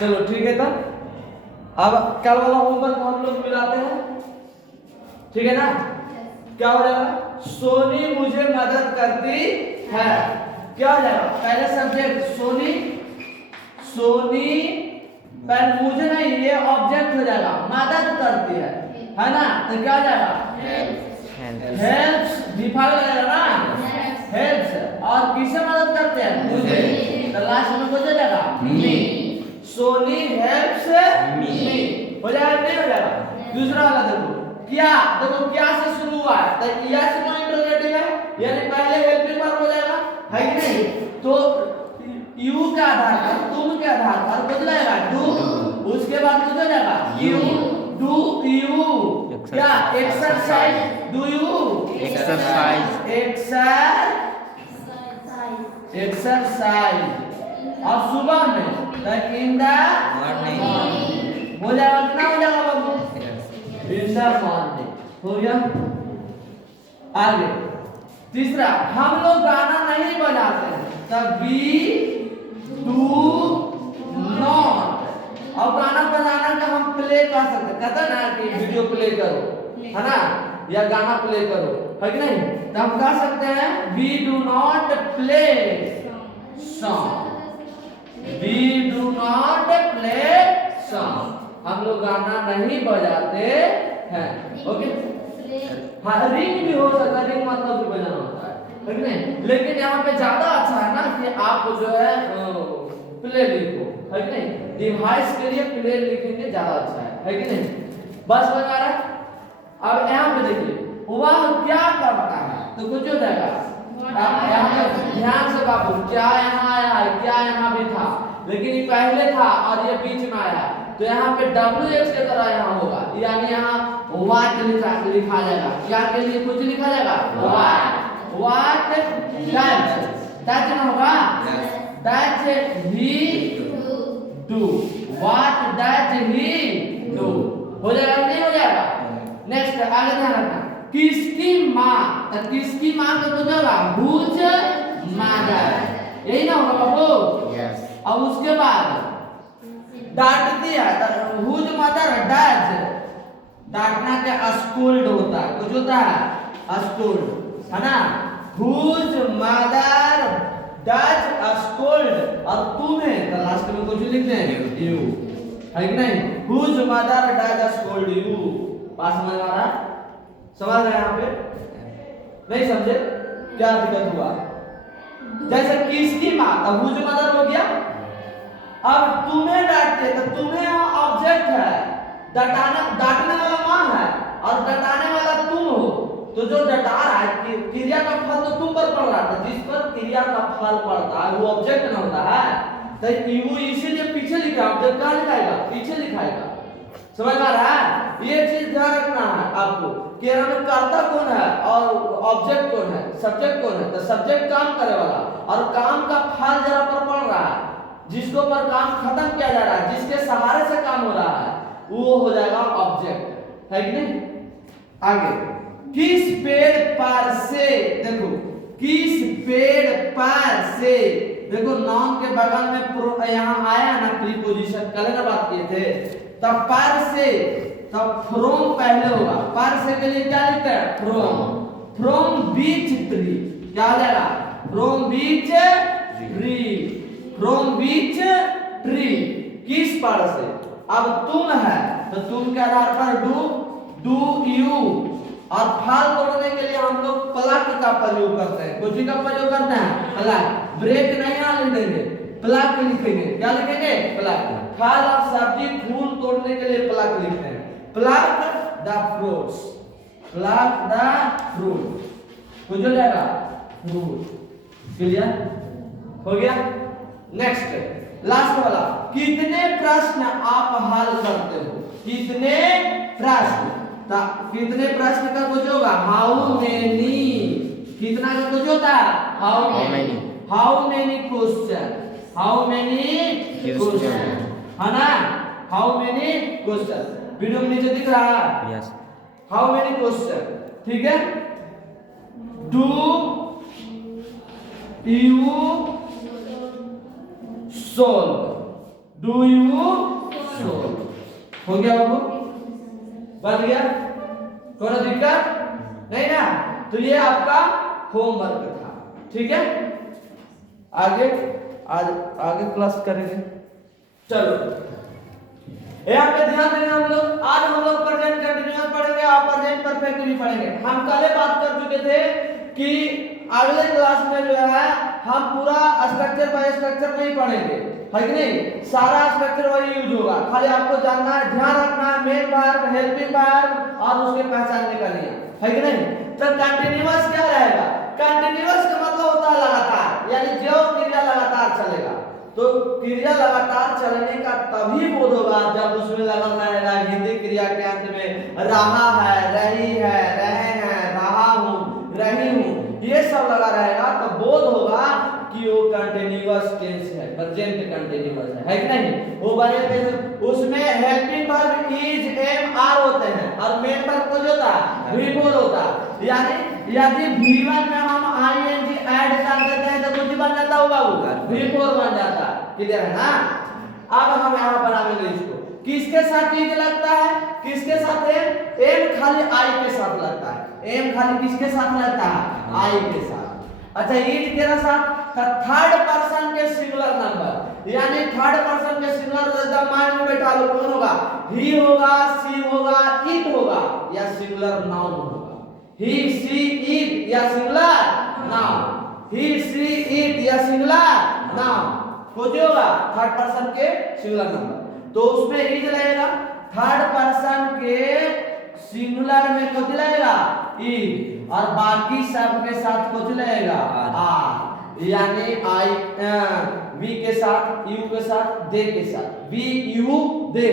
चलो ठीक है। तब अब कल वाला होमवर्क हम लोग मिलाते हैं, ठीक है ना। क्या हो जाएगा? सोनी मुझे मदद करती है। क्या हो जाएगा? पहले सब्जेक्ट सोनी, सोनी पहले मुझे नहीं, ये ऑब्जेक्ट हो जाएगा, मदद करती है ना। तो क्या हो जाएगा? हेल्प्स डिफाइन हो जाएगा ना, हेल्प्स। और किसे मदद करते हैं? मुझे। तो लास्ट में कुछ हो जाएगा मी। सोनी हेल्प्स मी हो जाएगा, नहीं हो जाएगा? दूसरा वाला देखो, क्या, देखो क्या से शुरू हुआ है, तो या से नो इंटरोगेटिव है, यानी पहले हेल्पिंग वर्ब हो जाएगा, है कि नहीं। तो यू के आधार पर, तुम के आधार पर बदलाएगा डू, उसके बाद कुछ हो जाएगा यू, डू यू क्या exercise, do you exercise, exercise. और सुबह में लाइक इन द मॉर्निंग हो जाएगा, कितना हो जाएगा बाबू? इन द मॉर्निंग हो गया। आगे तीसरा, हम लोग गाना नहीं बजाते हैं, तब वी डू नॉट। अब गाना बजाना का हम प्ले कर सकते हैं, कहते हैं ना कि वीडियो प्ले करो, है ना, या गाना प्ले करो, है कि नहीं। तो हम कह सकते हैं we do not play song, we do not play song. हम लोग गाना नहीं बजाते हैं, ओके। हाँ, रिंग भी हो सकता है, रिंग मतलब भी बजाना होता है कि नहीं। लेकिन यहाँ पे ज्यादा अच्छा है ना कि आप जो है प्ले लिखो, है कि नहीं। डिवाइस के लिए प्ले लिखेंगे ज्यादा अच्छा है कि नहीं। बस बता रहा है। अब यहाँ पे देखिए, वह क्या करता है, तो कुछ हो जाएगा। अब यहाँ पे ध्यान से बाबू, क्या यहाँ आया है, क्या यहाँ भी था, लेकिन ये पहले था और ये बीच में आया, तो यहाँ पे WH के तरह यहाँ होगा, यानी यहाँ व्हाट लिखा जाएगा। क्या के लिए कुछ लिखा जाएगा? व्हाट दैट ना होगा, that he do, what that he do हो जाएगा, नहीं हो जाएगा। नेक्स्ट आगे ध्यान रखना, किसकी माँ, तो किसकी माँ का कुछ होगा हुज मदर, यही ना होगा बाबू। अब उसके बाद डांटती है, हुज मदर डज, डांटना क्या स्कोल्ड होता है, कुछ होता है स्कोल्ड, है ना। हुज मदर डज स्कोल्ड, और तुम्हें तो लास्ट में कुछ लिख देंगे यू, है कि नहीं। Whose mother does scold you. पास में हमारा समझ रहे यहाँ पे? नहीं समझे? क्या दिक्कत हुआ? जैसे किसकी माँ, अब हुज मदर हो गया। अब तुम्हें डांटते, तो तुम्हें ऑब्जेक्ट है, डांटने वाला माँ है और डटाने वाला तुम हो। तो जो डटा रहा है, क्रिया का फल तो तुम पर पड़ रहा था, जिस पर क्रिया का फल पड़ता है वो ऑब्जेक्ट ना होता है। तो यू इसीलिए पीछे लिखा, ऑब्जेक्ट कहाँ लिखाएगा? पीछे लिखाएगा। समझ में आ रहा है? ये चीज ध्यान रखना है आपको कि हमें कर्ता कौन है और ऑब्जेक्ट कौन है, सब्जेक्ट कौन है। तो सब्जेक्ट काम करे वाला और काम का फल जरा पर पड़ रहा है, जिसके ऊपर काम खत्म किया जा रहा है, जिसके सहारे से काम हो रहा है, वो हो जाएगा ऑब्जेक्ट, है कि नहीं। आगे, किस पेड़ पर से, देखो किस पेड़ पर से, देखो नाउन के बगल में यहाँ आया ना प्रीपोजिशन, कल ना बात किए थे। तब पर से, तब फ्रॉम पहले होगा, पर से के लिए क्या लिखते हैं? फ्रॉम, फ्रॉम बीच ट्री, क्या हो जाएगा? From beech tree, from beech tree, किस पर से। अब तुम है तो तुम के आधार पर डू यू, और फल तोड़ने के लिए हम लोग प्लग का प्रयोग करते हैं। कुछ का प्रयोग करते हैं प्लग, ब्रेक नहीं आने देंगे, प्लग लिखेंगे। क्या लिखेंगे? प्लग। फल और सब्जी फूल तोड़ने के लिए प्लग लिखते हैं, plug the fruits, plug the fruit, कुछ हो जाएगा फ्रूट। क्लियर हो गया। नेक्स्ट लास्ट वाला, कितने प्रश्न आप हल करते हो? कितने प्रश्न, कितने प्रश्न का कुछ होगा हाउ मेनी, कितना का कुछ होता है how many, how many question, how many question, है ना, हाउ मेनी क्वेश्चन। वीडियो में नीचे दिख रहा है यस, हाउ मेनी क्वेश्चन, ठीक है। Do you solve, do you so. हो गया बाबू, बन गया, कोई दिक्कत नहीं ना। तो ये आपका होमवर्क था, ठीक है। आगे आज आगे क्लास करेंगे। चलो यहाँ पे ध्यान देना, हम लोग प्रेजेंट कंटीन्यूअस पढ़ेंगे और प्रेजेंट परफेक्ट भी पढ़ेंगे। हम कल बात कर चुके थे कि अगले क्लास में जो है हम पूरा स्ट्रक्चर बाय स्ट्रक्चर नहीं पढ़ेंगे, है कि नहीं। सारा स्ट्रक्चर वही यूज होगा, खाली आपको जानना है, ध्यान रखना है मेन वर्ब, हेल्पिंग वर्ब और उसके पहचानने का नियम, है कि नहीं। तो कंटीन्यूअस क्या रहेगा? कंटीन्यूअस का मतलब होता है लगातार, यानी जो क्रिया लगातार चलेगा। तो क्रिया लगातार चलने का तभी बोध होगा जब उसमें लगन रहेगा हिंदी क्रिया के अंत में रहा है, रही है, रहे हैं, रहा हूं, रही हूं, ये सब लगा रहेगा तो बोध होगा कि वो कंटीन्यूअस टेंस है, प्रेजेंट कंटीन्यूअस है कि नहीं। वो बने उसमें helping verb is, am, are होते हैं और मेन वर्ब को जो होता है V4 होता है। यानी यदि V1 में हम ing ऐड कर देते हैं तो कुछ बन जाता होगा, वो V4 बन जाता है, क्लियर है ना। अब हम यहाँ बनाएंगे इसको, किसके साथ इज लगता है, किसके साथ एम खाली आई के साथ लगता है। एम खाली किसके साथ लगता है? आई के साथ। अच्छा इज के साथ थर्ड पर्सन के सिंगुलर नंबर, यानी थर्ड पर्सन के सिंगुलर एकदम माइंड में बैठा लो, कौन होगा? ही होगा, सी होगा, इट होगा या सिंगुलर नाउन होगा। ही, सी, इट या singular noun, he, she, it या सिंगुलर नाउन कुछ होगा थर्ड पर्सन के सिंगुलर नंबर। तो उसमें इज लगेगा, थर्ड पर्सन के सिंगुलर में कुछ लगेगा इज, और बाकी सब के साथ कुछ लगेगा आर। यानी आई वी के साथ, यू के साथ, दे के साथ, we you they,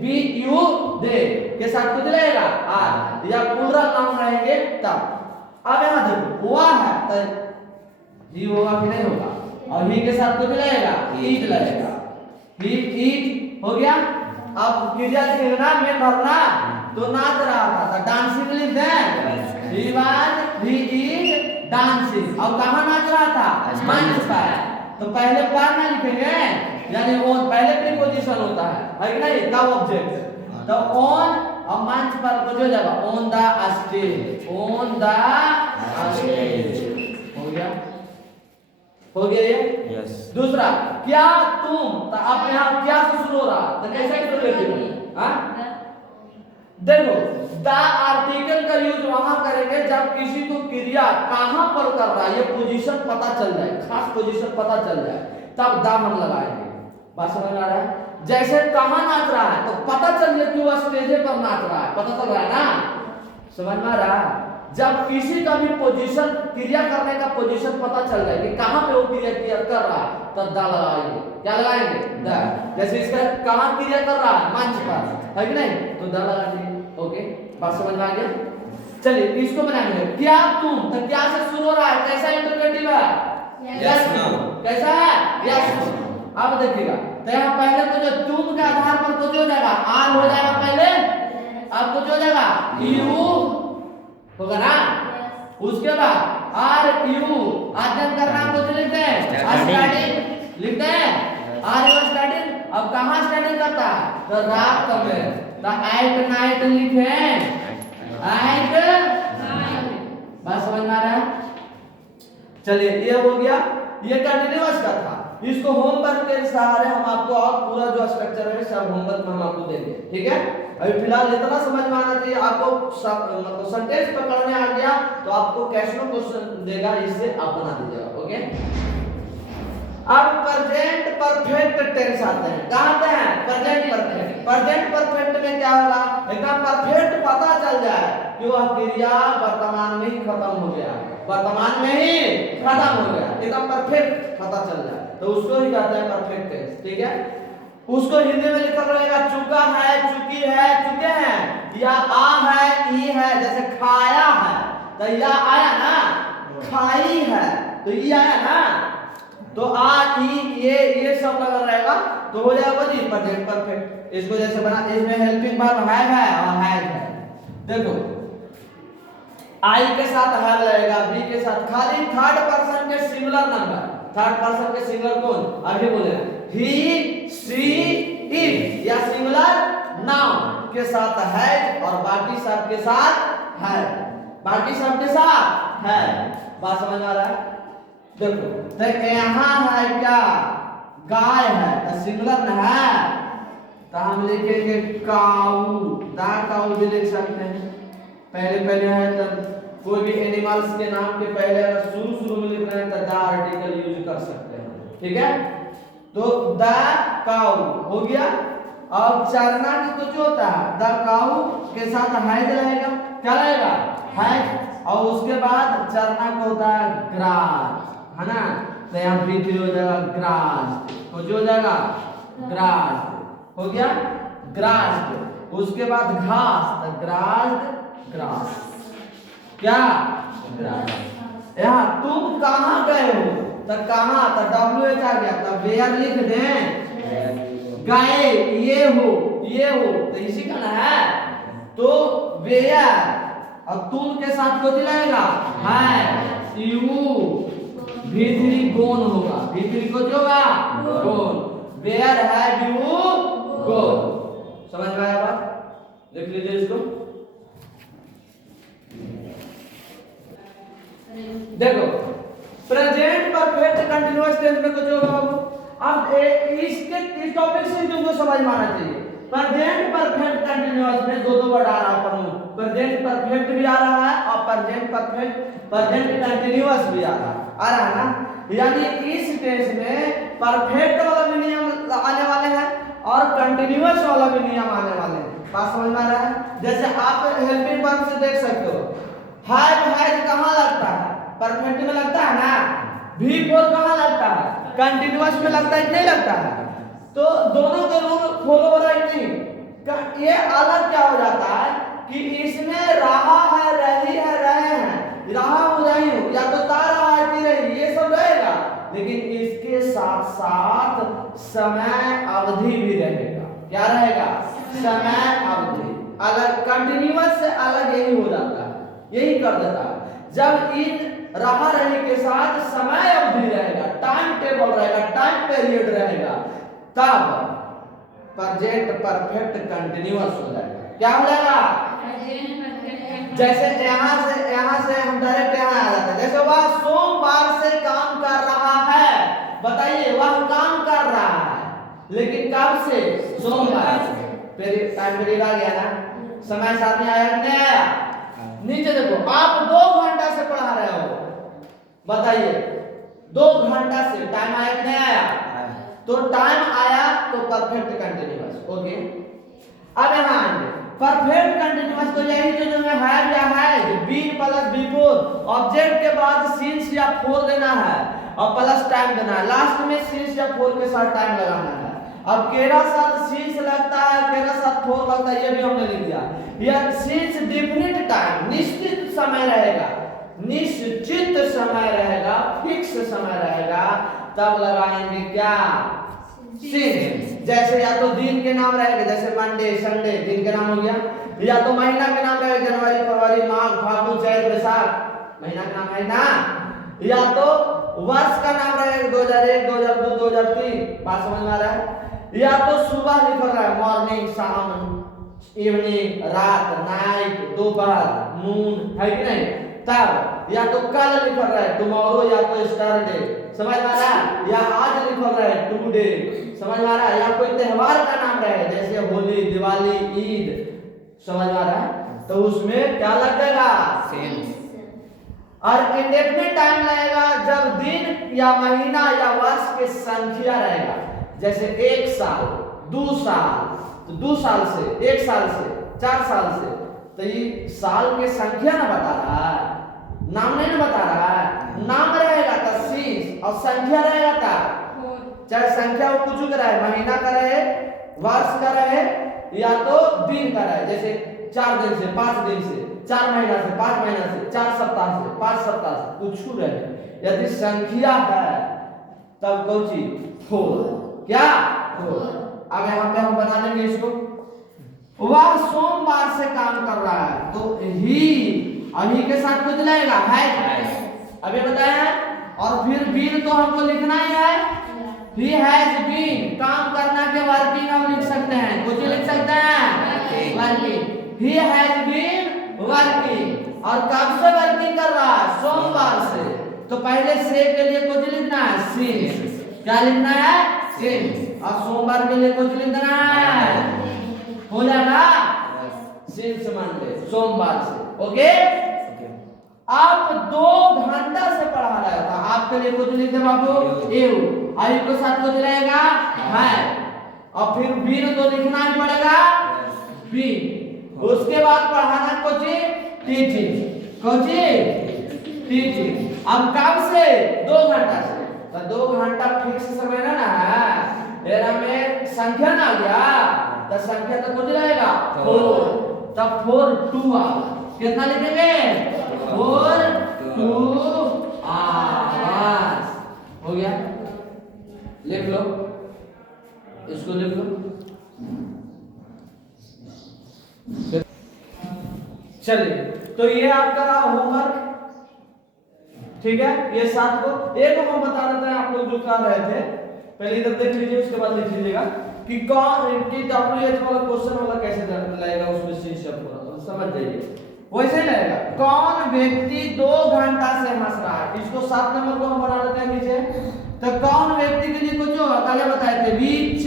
we you they के साथ कुछ लगेगा आर, या पूरा नाम रहेंगे तब। अब यहाँ देखो हुआ है तो ही होगा कि नहीं होगा, और ही के साथ कुछ लगेगा ईट लगेगा, ही ईट हो गया। अब क्रिया लिखना में भरना, तो नाच रहा था तो डांसिंग लिख दें, he was, he is dancing. अब कहाँ नाच रहा था? मंच पर। तो पहले पर ना लिखेंगे, यानी ऑन पहले प्रीपोजिशन होता है कि नहीं, तब ऑब्जेक्ट। तो ऑन और मंच पर को जो जगह on the stage, on the stage हो गया, हो गया ये। यस। दूसरा क्या तुम, तो आप यहाँ क्या से शुरू हो रहा, तो कैसे इंटरलेटिव? हां देखो द आर्टिकल का यूज वहां करेंगे जब किसी को क्रिया कहां पर कर रहा है ये पोजीशन पता चल जाए, खास पोजीशन पता चल जाए, तब द हम लगाएंगे। बात समझ आ रहा है? जैसे कहां नाच रहा है तो पता चल जाए कि वो स्टेज पर नाच रहा है, पता चल रहा है ना, समझ में आ रहा है। जब किसी का भी पोजीशन क्रिया करने का पोजीशन पता चल जाए कि कहां पे वो क्रिया कर रहा है, तब द लगाएंगे। क्या लगाएंगे? द। जैसे इसका कहां क्रिया कर रहा है? मंच पर, है कि नहीं, तो द लगा देंगे। ओके, बात समझ में आ गया। चलिए इसको बनाएंगे, क्या तुम, तो क्या से शुरू हो रहा है, कैसा इंटरोगेटिव है? Yes no. कैसा है? Yes no. अब देखिएगा तो यहाँ पहले तो जो तुम के आधार पर कुछ हो जाएगा, आर हो जाएगा पहले, अब कुछ हो जाएगा यू होगा ना, उसके बाद आर यू अध्ययन करना कुछ लिखते हैं, स्टडी लिखते हैं, आर यू स्टडी। अब कहाँ स्टडी करता है? तो रात में, तो एट नाइट लिखे, एट नाइट। बात समझ में आ रहा है? चलिए ये हो गया, ये कंटीन्यूअस का था। इसको होमवर्क के सहारे हम आपको और पूरा जो स्ट्रक्चर है सब होमवर्क में हम आपको देंगे, ठीक है। अभी फिलहाल इतना समझ में आना चाहिए आपको, मतलब सेंटेंस पकड़ने आ गया तो आपको कैशनो क्वेश्चन देगा, इससे आप बना दीजिएगा, ओके। अब प्रेजेंट परफेक्ट टेंस आते हैं, कहाँ आते हैं? Present perfect. प्रेजेंट परफेक्ट में क्या होगा? एकदम परफेक्ट पता चल जाए कि वह क्रिया वर्तमान में ही खत्म हो गया, वर्तमान में ही खत्म हो गया, एकदम परफेक्ट पता चल जाए तो उसको ही कहते हैं परफेक्ट टेंस, ठीक है। उसको हिंदी में लिखा रहेगा चुका है, चुकी है, चुके हैं, या आ है, ई है। जैसे खाया है तो या आया ना, खाई है तो ई आया ना, तो आ ई ये सब लगा रहेगा तो हो जाएगा जी प्रेजेंट परफेक्ट। इसको जैसे बना, इसमें हेल्पिंग वर्ब है और है। देखो आई के साथ है लगेगा, बी के साथ, खाली थर्ड पर्सन के सिंगुलर नंबर, थर्ड पर्सन के सिंगुलर कौन? अभी बोले ही, सी, के साथ है और बाकी सब के साथ है, बाकी सब के साथ है। बात समझ आ रहा है? देखो तो यहाँ है क्या, गाय है तो सिंगुलर न है, तो हम लिखेंगे काऊ, दा काऊ भी लिख सकते हैं। पहले है तो कोई भी एनिमल्स के नाम के पहले अगर शुरू में लिख रहे हैं तो द आर्टिकल यूज कर सकते हैं, ठीक है। तो द काऊ हो गया। और चरना की कुछ होता है, द काऊ के साथ हैज रहेगा, क्या रहेगा, हैज, और उसके बाद चरना को होता है ग्रास, है ना। तो यहाँ भी हो जाएगा ग्रास, तो जो हो जाएगा ग्रास हो गया, ग्रास। उसके बाद घास, तो ग्रास ग्रास, क्या ग्रास। यहाँ तुम कहाँ गए हो, तो कहाँ, तो WH आ गया, तो वेयर लिख दें, गए ये हो, तो इसी का ना है, तो वेयर। अब तुम के साथ कुछ लगेगा है, यू भीतरी गोन होगा, भीतरी को जो होगा गोन, वेयर है यू गोन। समझ में आया बात? लिख लीजिए इसको। देखो प्रेजेंट परफेक्ट कंटीन्यूअस टेंस में कुछ होगा बाबू। अब इस टॉपिक से तुमको समझ में आना चाहिए। प्रेजेंट परफेक्ट कंटीन्यूअस में दो वर्ड आ रहा है, प्रेजेंट परफेक्ट भी आ रहा है और प्रेजेंट कंटीन्यूअस भी आ रहा है ना। यानी इस टेंस में परफेक्ट वाला भी नियम आने वाले हैं और कंटीन्यूअस वाला भी नियम आने वाले हैं। बात समझ में आ रहा है? जैसे आप हेल्पिंग वर्ब से देख सकते हो, हैज कहाँ लगता है, परफेक्ट में लगता है ना, V4 कहाँ लगता है, कंटीन्यूअस में लगता है कि नहीं लगता है। तो दोनों के रूल फॉलो हो रहा है नहीं। ये अलग क्या हो जाता है कि इसमें रहा है, रही है, रहे हैं, रहा हूं, रही हूं, या तो ता रहा है, पी रही, ये सब रहेगा, लेकिन इसके साथ साथ समय अवधि भी रहेगा। क्या रहेगा? समय अवधि। अलग कंटीन्यूअस से अलग यही हो जाता है, यही कर देता है। जब इन रहा रही के साथ समय अवधि रहेगा, टाइम टेबल रहेगा, टाइम पीरियड रहेगा, तब प्रेजेंट परफेक्ट कंटीन्यूअस हो जाएगा। क्या हो जाएगा? जैसे यहाँ से हम डायरेक्ट यहाँ आ जाते हैं। जैसे वह सोमवार से काम कर रहा है, बताइए वह काम कर रहा है, लेकिन कब से? सोमवार से। फिर टाइम पीरियड आ गया ना, समय साथ में आया कि नहीं आया? नीचे देखो, आप 2 घंटा से पढ़ा रहे हो, बताइए 2 घंटा से टाइम आया कि नहीं आया? तो टाइम आया तो परफेक्ट कंटीन्यूअस। ओके, अब यहाँ आएंगे परफेक्ट कंटीन्यूअस। तो यही जो हैव या has, been plus before, object के बाद सिंस या फॉर देना है और प्लस टाइम देना है, लास्ट में सिंस या फॉर के साथ टाइम लगाना है। अब केरा साथ सिंस लगता है, केरा साथ फॉर लगता है, ये भी हमने लिख दिया। यह सिंस डेफिनिट टाइम, निश्चित समय रहेगा, निश्चित समय रहेगा, फिक्स समय रहेगा, तब लगाएंगे क्या? सिंस। जैसे या तो दिन के नाम रहेगा, जैसे मंडे, संडे दिन के नाम हो गया, या तो महीना के नाम रहेगा, जनवरी, फरवरी, माघ, फागुन, चैत, वैशाख, महीना का नाम है ना। या तो वर्ष का नाम रहेगा 2001, 2002, 2003। बात समझ में आ रहा है? या तो सुबह लिख रहा है, मॉर्निंग, शाम, इवनिंग, रात, नाइट, दोपहर, मून, है कि नहीं, तब। या तो कल लिख रहा है, टुमारो, या तो स्टरडे, समझ में आ रहा है? या आज लिख रहा है, टुडे, समझ में आ रहा है? या कोई त्योहार का नाम रहे, जैसे होली, दिवाली, ईद, समझ में आ रहा है? तो उसमें क्या लगेगा? सिंस। और इंडेफिनिट टाइम लगेगा जब दिन या महीना या वर्ष के संख्या रहेगा, जैसे 1 साल, 2 साल, तो 2 साल से, 1 साल से, 4 साल से, तो ये साल के संख्या ना बता रहा है, नाम नहीं ना बता रहा है। नाम रहेगा तो सिंस और संख्या रहेगा तो, चाहे संख्या वो कुछ का रहे, महीना का रहे, वर्ष का रहे, या तो दिन का रहे, जैसे 4 दिन से, 5 दिन से, 4 महीना से, 5 महीना से, 4 सप्ताह से, 5 सप्ताह से, कुछ रहे। यदि संख्या है तब कौन चीज? फोर। क्या? फोर। अब यहाँ पे हम बना देंगे इसको, वह सोमवार से काम कर रहा है, तो ही के साथ कुछ लगेगा है, अभी बताया। और फिर बीन तो हमको लिखना ही है, he has been, काम करना के वर्किंग हम लिख सकते हैं, कुछ लिख सकते हैं, ही हैज बीन वर्किंग। और कब से वर्किंग कर रहा है? सोमवार से। तो पहले से के लिए कुछ लिखना है सिंस। क्या लिखना है? सिंस। और सोमवार के लिए कुछ लिखना है, हो जाएगा सिंस मंडे, सोमवार से। ओके, आप 2 घंटा से पढ़ा रहा था, आपके लिए कुछ लिख दे बाबू यू, आई के साथ कुछ रहेगा है, और फिर बीन तो लिखना ही पड़ेगा बी। उसके बाद पढ़ाना कुछ टीचिंग, कुछ टीचिंग। अब कब से? 2 घंटा से। तो 2 घंटा फिक्स समय ना है, एरा में संख्या ना आ गया, तो संख्या तो कुछ रहेगा 4, तब 4 2 आवर। कितना लिखेंगे? 4 2 आवर्स। हो गया, लिख लो, इसको लिख लो। चलिए, तो ये आपका रहा होमवर्क, ठीक है। ये 7 को एक हम बता देते हैं, आप लोग जो कर रहे थे पहले इधर देख लीजिए, उसके बाद लिख लीजिएगा कि कौन कि WH वाला क्वेश्चन वाला कैसे लगेगा, उसमें शीर्षक पूरा समझ जाइए। वैसे लगेगा कौन व्यक्ति 2 घंटा से हंस रहा है, इसको 7 नंबर को हम बना देते हैं नीचे। तो कौन व्यक्ति के लिए कुछ होगा, पहले बताए थे विच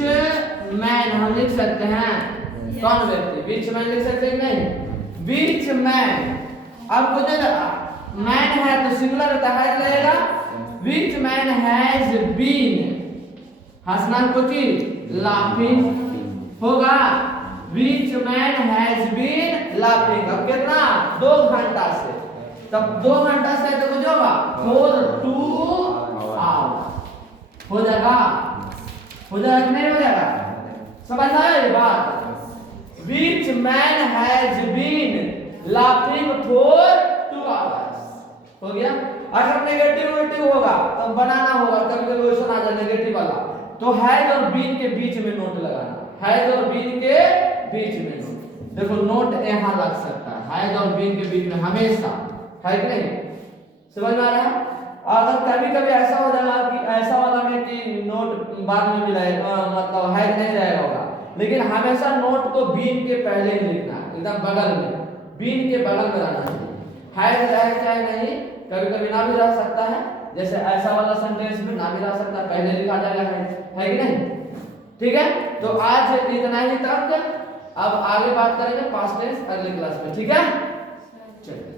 मैन हम लिख सकते हैं, कौन व्यक्ति, विच मैन लिख सकते हैं नहीं, विच मैन। अब कुछ मैन है तो सिंगुलर रहता है, लगेगा विच मैन हैज बीन, हंसना कुछ लाफिंग होगा, विच मैन हैज बीन लाफिंग। अब कितना? 2 घंटा से, तब 2 घंटा से तो कुछ होगा 4 2 आवर। हो जाएगा, हो जाएगा नहीं हो जाएगा, समझ आया ये बात? Which man has been laughing for 2 hours. हो गया। अगर नेगेटिव होगा तब बनाना होगा, कभी कभी क्वेश्चन आ जाए नेगेटिव वाला, तो हैज और बीन के बीच में नोट लगाना, हैज और बीन के बीच में नोट। देखो नोट यहां लग सकता है, हैज और बीन के बीच में हमेशा, है कि नहीं? समझ में आ रहा है? अगर कभी कभी ऐसा हो जाएगा कि ऐसा वाला में कि नोट बाद में भी रहेगा, मतलब हैज नहीं रहेगा होगा, लेकिन हमेशा नोट को बीन के पहले ही लिखना है, एकदम बगल में, बीन के बगल में रहना चाहिए। हैज रहे चाहे नहीं, कभी कभी ना भी रह सकता है, जैसे ऐसा वाला सेंटेंस में ना भी रह सकता है, पहले लिखा जाएगा है कि नहीं? ठीक है, तो आज इतना ही तक, अब आगे बात करेंगे पास्ट टेंस अगले क्लास में, ठीक है? चलिए।